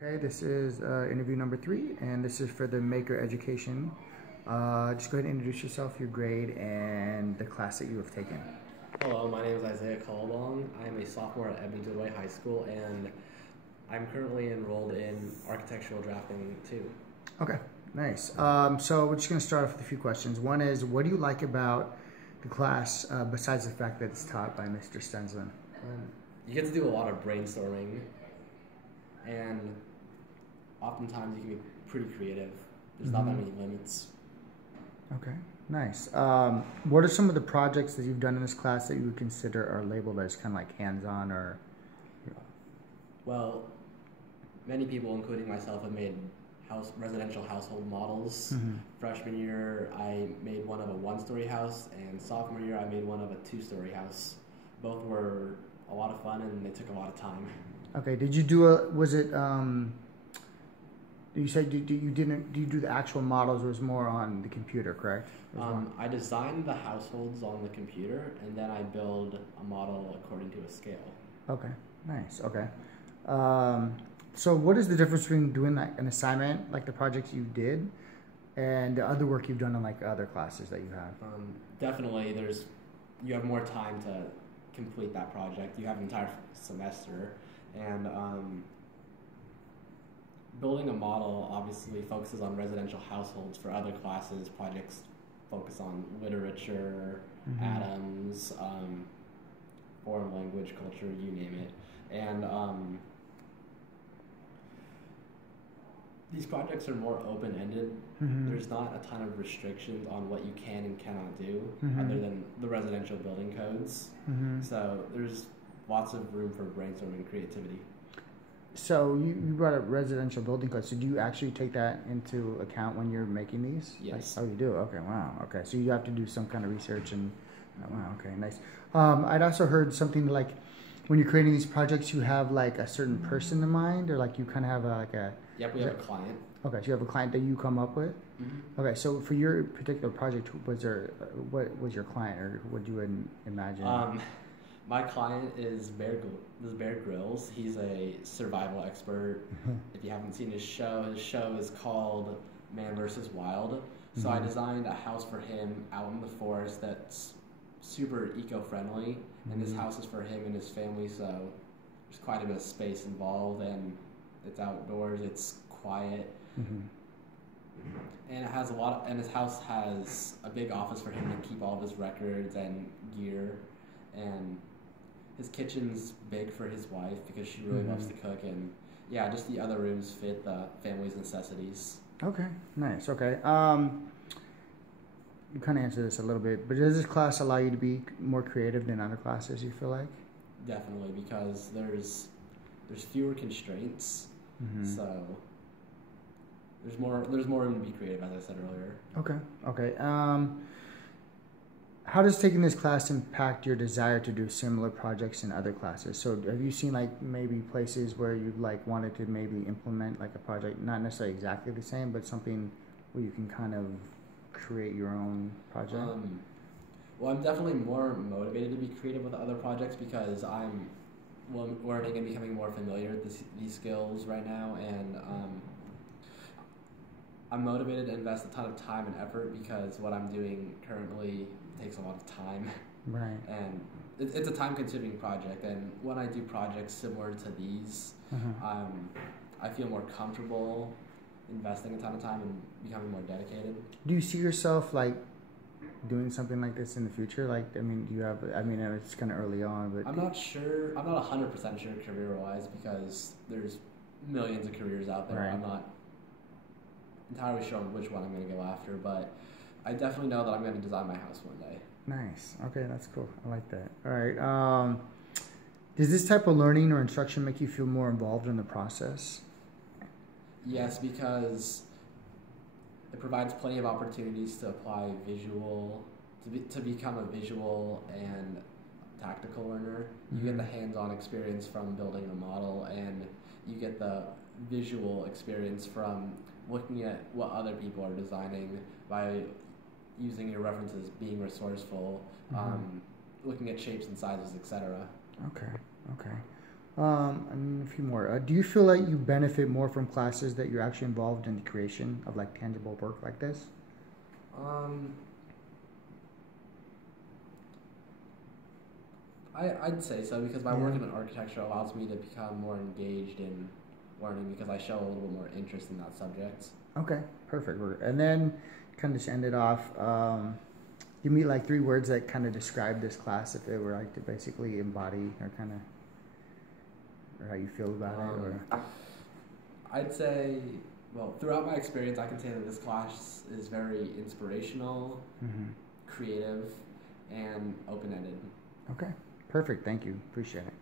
Okay, this is interview number 3, and this is for the Maker Education. Just go ahead and introduce yourself, your grade, and the class that you have taken. Hello, my name is Isaiah Caldong. I am a sophomore at Edmonton Way High School, and I'm currently enrolled in architectural drafting too. Okay, nice. So we're just going to start off with a few questions. One is, what do you like about the class besides the fact that it's taught by Mr. Stensland? You get to do a lot of brainstorming, and oftentimes you can be pretty creative. There's not that many limits. Okay, nice. What are some of the projects that you've done in this class that you would consider are labeled as kind of like hands-on or? Well, many people, including myself, have made residential household models. Freshman year, I made one of a one-story house, and sophomore year, I made one of a two-story house. Both were a lot of fun, and they took a lot of time. Okay, did you do you said you didn't, do you do the actual models, or it was more on the computer, correct? I designed the households on the computer, and then I build a model according to a scale. Okay, nice, okay. So what is the difference between doing like an assignment, like the projects you did, and the other work you've done in like other classes that you have? Definitely, you have more time to complete that project. You have an entire semester, and building a model obviously focuses on residential households. For other classes, projects focus on literature, atoms, foreign language, culture, you name it. And these projects are more open-ended. There's not a ton of restrictions on what you can and cannot do other than the residential building codes. So there's lots of room for brainstorming and creativity. So you brought up residential building codes. So do you actually take that into account when you're making these? Yes. Like, oh, you do? Okay, wow. Okay, so you have to do some kind of research and, wow, okay, nice. I'd also heard something like when you're creating these projects, you have like a certain person in mind, or like you kind of have like a... Yep, we have a client. Okay, so you have a client that you come up with? Okay, so for your particular project, what was your client, or what do you imagine? My client is Bear Grylls. He's a survival expert. If you haven't seen his show is called Man vs. Wild. So I designed a house for him out in the forest that's super eco-friendly, and this house is for him and his family, so there's quite a bit of space involved, and it's outdoors, it's quiet, and it has and his house has a big office for him to keep all of his records and gear, and his kitchen's big for his wife because she really loves to cook, and yeah, just the other rooms fit the family's necessities. Okay, nice. Okay. You kind of answered this a little bit, but does this class allow you to be more creative than other classes, you feel like? Definitely, because there's fewer constraints, so there's more room to be creative, as I said earlier. Okay. How does taking this class impact your desire to do similar projects in other classes? So have you seen like maybe places where you like wanted to maybe implement like a project, not necessarily exactly the same, but something where you can kind of create your own project? Well, I'm definitely more motivated to be creative with other projects because I'm learning and becoming more familiar with these skills right now, and I'm motivated to invest a ton of time and effort because what I'm doing currently takes a lot of time. Right. And it's a time-consuming project, and when I do projects similar to these, I feel more comfortable investing a ton of time and becoming more dedicated. Do you see yourself like doing something like this in the future? Like, I mean, it's kind of early on, but... I'm not sure. I'm not 100% sure career-wise because there's millions of careers out there. Right. I'm not entirely sure which one I'm going to go after, but I definitely know that I'm going to design my house one day. Nice. Okay, that's cool. I like that. All right. Does this type of learning or instruction make you feel more involved in the process? Yes, because it provides plenty of opportunities to apply to become a visual and tactical learner. You get the hands-on experience from building a model, and you get the visual experience from looking at what other people are designing by using your references, being resourceful, looking at shapes and sizes, etc. Okay. And a few more. Do you feel like you benefit more from classes that you're actually involved in the creation of like tangible work like this? I'd say so, because my work in architecture allows me to become more engaged in learning, because I show a little bit more interest in that subject. Okay, perfect. And then kind of just end it off. Give me like 3 words that kind of describe this class, if they were like to basically embody or kind of, or how you feel about it, or. I'd say, well, throughout my experience, I can say that this class is very inspirational, creative, and open-ended. Okay, perfect. Thank you. Appreciate it.